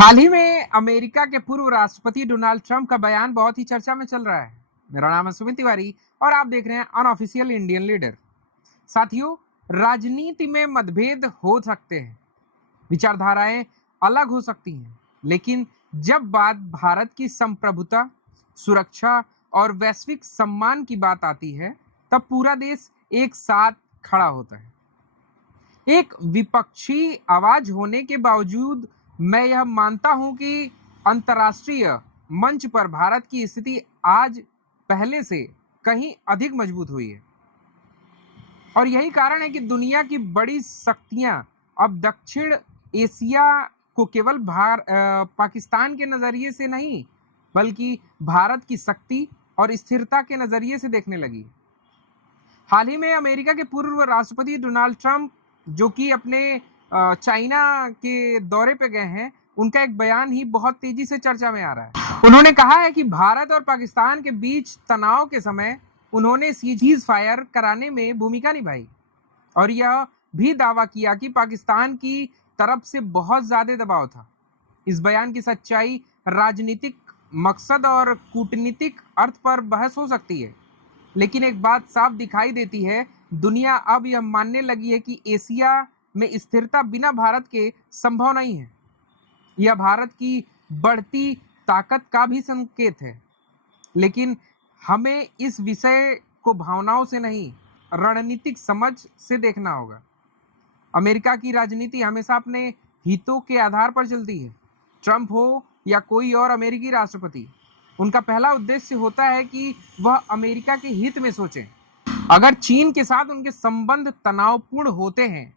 हाल ही में अमेरिका के पूर्व राष्ट्रपति डोनाल्ड ट्रंप का बयान बहुत ही चर्चा में चल रहा है। मेरा नाम है सुमित तिवारी और आप देख रहे हैं अनऑफिशियल इंडियन लीडर। साथियों, राजनीति में मतभेद हो सकते हैं, विचारधाराएं अलग हो सकती हैं, लेकिन जब बात भारत की संप्रभुता, सुरक्षा और वैश्विक सम्मान की बात आती है, तब पूरा देश एक साथ खड़ा होता है। एक विपक्षी आवाज होने के बावजूद मैं यह मानता हूं कि अंतर्राष्ट्रीय मंच पर भारत की स्थिति आज पहले से कहीं अधिक मजबूत हुई है। और यही कारण है कि दुनिया की बड़ी शक्तियां अब दक्षिण एशिया को केवल पाकिस्तान के नजरिए से नहीं, बल्कि भारत की शक्ति और स्थिरता के नजरिए से देखने लगी। हाल ही में अमेरिका के पूर्व राष्ट्रपति डोनाल्ड ट्रंप, जो कि अपने चाइना के दौरे पे गए हैं, उनका एक बयान ही बहुत तेजी से चर्चा में आ रहा है। उन्होंने कहा है कि भारत और पाकिस्तान के बीच तनाव के समय उन्होंने सीज फायर कराने में भूमिका निभाई और यह भी दावा किया कि पाकिस्तान की तरफ से बहुत ज्यादा दबाव था। इस बयान की सच्चाई राजनीतिक मकसद और कूटनीतिक अर्थ पर बहस हो सकती है, लेकिन एक बात साफ दिखाई देती है, दुनिया अब यह मानने लगी है कि एशिया में स्थिरता बिना भारत के संभव नहीं है। यह भारत की बढ़ती ताकत का भी संकेत है, लेकिन हमें इस विषय को भावनाओं से नहीं, रणनीतिक समझ से देखना होगा। अमेरिका की राजनीति हमेशा अपने हितों के आधार पर चलती है। ट्रंप हो या कोई और अमेरिकी राष्ट्रपति, उनका पहला उद्देश्य होता है कि वह अमेरिका के हित में सोचें। अगर चीन के साथ उनके संबंध तनावपूर्ण होते हैं,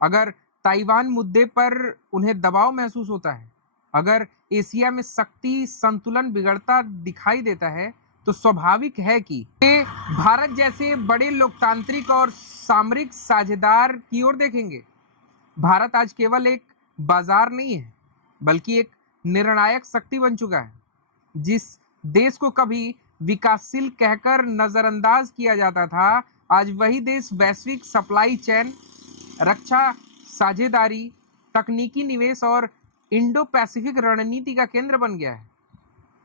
अगर ताइवान मुद्दे पर उन्हें दबाव महसूस होता है, अगर एशिया में शक्ति संतुलन बिगड़ता दिखाई देता है, तो स्वाभाविक है कि वे भारत जैसे बड़े लोकतांत्रिक और सामरिक साझेदार की ओर देखेंगे। भारत आज केवल एक बाजार नहीं है, बल्कि एक निर्णायक शक्ति बन चुका है। जिस देश को कभी विकासशील कहकर नजरअंदाज किया जाता था, आज वही देश वैश्विक सप्लाई चेन, रक्षा साझेदारी, तकनीकी निवेश और इंडो पैसिफिक रणनीति का केंद्र बन गया है।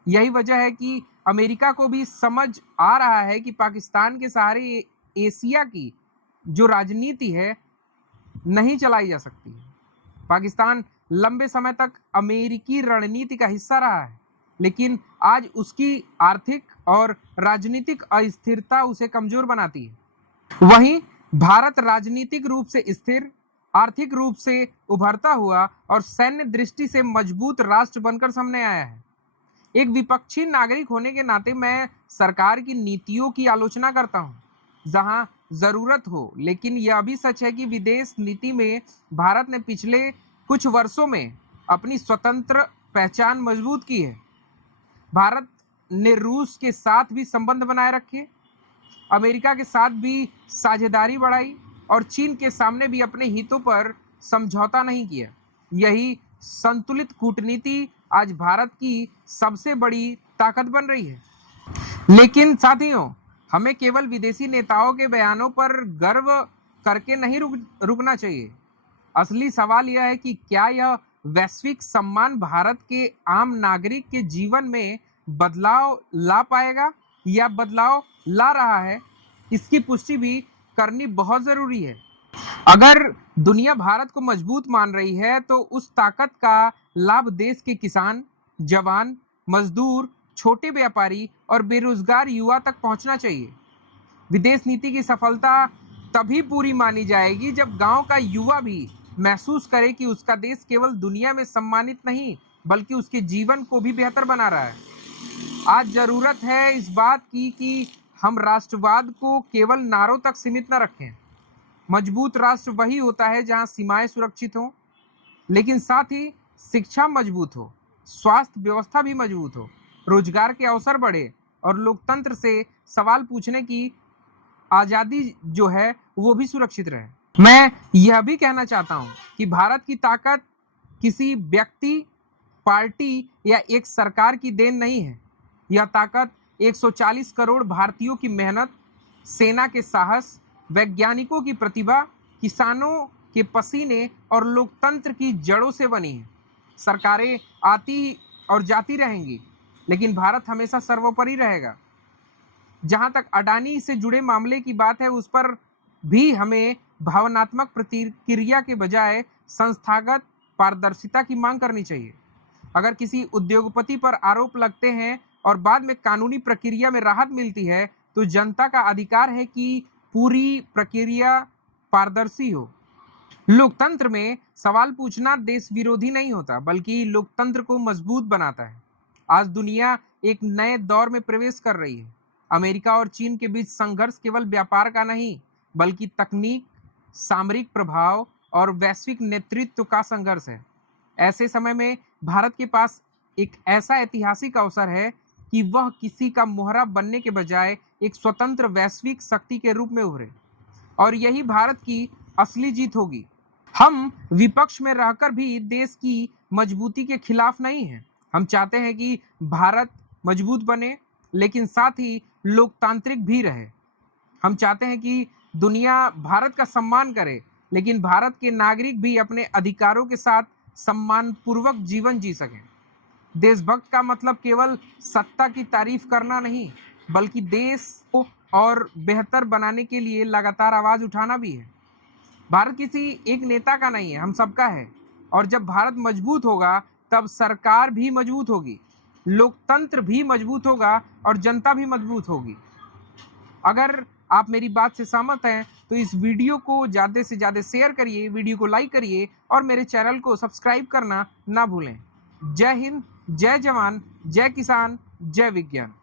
यही वजह है कि अमेरिका को भी समझ आ रहा है कि पाकिस्तान के सहारे एशिया की जो राजनीति है नहीं चलाई जा सकती है। पाकिस्तान लंबे समय तक अमेरिकी रणनीति का हिस्सा रहा है, लेकिन आज उसकी आर्थिक और राजनीतिक अस्थिरता उसे कमजोर बनाती है। वहीं भारत राजनीतिक रूप से स्थिर, आर्थिक रूप से उभरता हुआ और सैन्य दृष्टि से मजबूत राष्ट्र बनकर सामने आया है। एक विपक्षी नागरिक होने के नाते मैं सरकार की नीतियों की आलोचना करता हूं जहां जरूरत हो, लेकिन यह भी सच है कि विदेश नीति में भारत ने पिछले कुछ वर्षों में अपनी स्वतंत्र पहचान मजबूत की है। भारत ने रूस के साथ भी संबंध बनाए रखे, अमेरिका के साथ भी साझेदारी बढ़ाई और चीन के सामने भी अपने हितों पर समझौता नहीं किया। यही संतुलित कूटनीति आज भारत की सबसे बड़ी ताकत बन रही है। लेकिन साथियों, हमें केवल विदेशी नेताओं के बयानों पर गर्व करके नहीं रुकना चाहिए। असली सवाल यह है कि क्या यह वैश्विक सम्मान भारत के आम नागरिक के जीवन में बदलाव ला पाएगा या बदलाव ला रहा है, इसकी पुष्टि भी करनी बहुत जरूरी है। अगर दुनिया भारत को मजबूत मान रही है, तो उस ताकत का लाभ देश के किसान, जवान, मजदूर, छोटे व्यापारी और बेरोजगार युवा तक पहुंचना चाहिए। विदेश नीति की सफलता तभी पूरी मानी जाएगी जब गांव का युवा भी महसूस करे कि उसका देश केवल दुनिया में सम्मानित नहीं, बल्कि उसके जीवन को भी बेहतर बना रहा है। आज जरूरत है इस बात की कि हम राष्ट्रवाद को केवल नारों तक सीमित न रखें। मजबूत राष्ट्र वही होता है जहां सीमाएं सुरक्षित हों, लेकिन साथ ही शिक्षा मजबूत हो, स्वास्थ्य व्यवस्था भी मजबूत हो, रोजगार के अवसर बढ़े और लोकतंत्र से सवाल पूछने की आजादी जो है वो भी सुरक्षित रहे। मैं यह भी कहना चाहता हूं कि भारत की ताकत किसी व्यक्ति, पार्टी या एक सरकार की देन नहीं है। यह ताकत 140 करोड़ भारतीयों की मेहनत, सेना के साहस, वैज्ञानिकों की प्रतिभा, किसानों के पसीने और लोकतंत्र की जड़ों से बनी है। सरकारें आती और जाती रहेंगी, लेकिन भारत हमेशा सर्वोपरि रहेगा। जहां तक अडानी से जुड़े मामले की बात है, उस पर भी हमें भावनात्मक प्रतिक्रिया के बजाय संस्थागत पारदर्शिता की मांग करनी चाहिए। अगर किसी उद्योगपति पर आरोप लगते हैं और बाद में कानूनी प्रक्रिया में राहत मिलती है, तो जनता का अधिकार है कि पूरी प्रक्रिया पारदर्शी हो। लोकतंत्र में सवाल पूछना देश विरोधी नहीं होता, बल्कि लोकतंत्र को मजबूत बनाता है। आज दुनिया एक नए दौर में प्रवेश कर रही है। अमेरिका और चीन के बीच संघर्ष केवल व्यापार का नहीं, बल्कि तकनीक, सामरिक प्रभाव और वैश्विक नेतृत्व का संघर्ष है। ऐसे समय में भारत के पास एक ऐसा ऐतिहासिक अवसर है कि वह किसी का मोहरा बनने के बजाय एक स्वतंत्र वैश्विक शक्ति के रूप में उभरे, और यही भारत की असली जीत होगी। हम विपक्ष में रहकर भी देश की मजबूती के खिलाफ नहीं हैं। हम चाहते हैं कि भारत मजबूत बने, लेकिन साथ ही लोकतांत्रिक भी रहे। हम चाहते हैं कि दुनिया भारत का सम्मान करे, लेकिन भारत के नागरिक भी अपने अधिकारों के साथ सम्मानपूर्वक जीवन जी सकें। देशभक्त का मतलब केवल सत्ता की तारीफ करना नहीं, बल्कि देश को और बेहतर बनाने के लिए लगातार आवाज उठाना भी है। भारत किसी एक नेता का नहीं है, हम सबका है। और जब भारत मजबूत होगा, तब सरकार भी मजबूत होगी, लोकतंत्र भी मजबूत होगा और जनता भी मजबूत होगी। अगर आप मेरी बात से सहमत हैं, तो इस वीडियो को ज़्यादा से ज़्यादा शेयर करिए, वीडियो को लाइक करिए और मेरे चैनल को सब्सक्राइब करना ना भूलें। जय हिंद, जय जवान, जय किसान, जय विज्ञान।